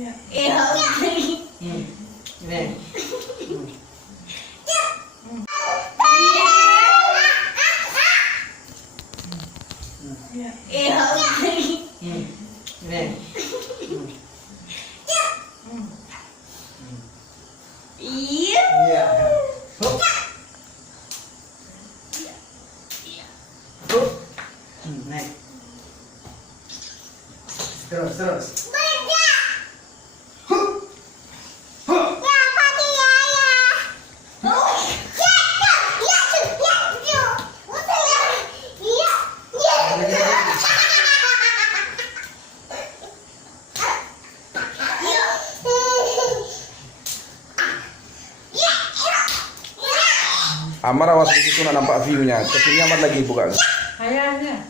Iya. Ini. Iya. Ini. Iya. Iya. Hup. Hup. Naik. Terus. Hup. Hup. Amar awas di situ nak nampak view-nya. Kesini Amar lagi buka. Kayaknya.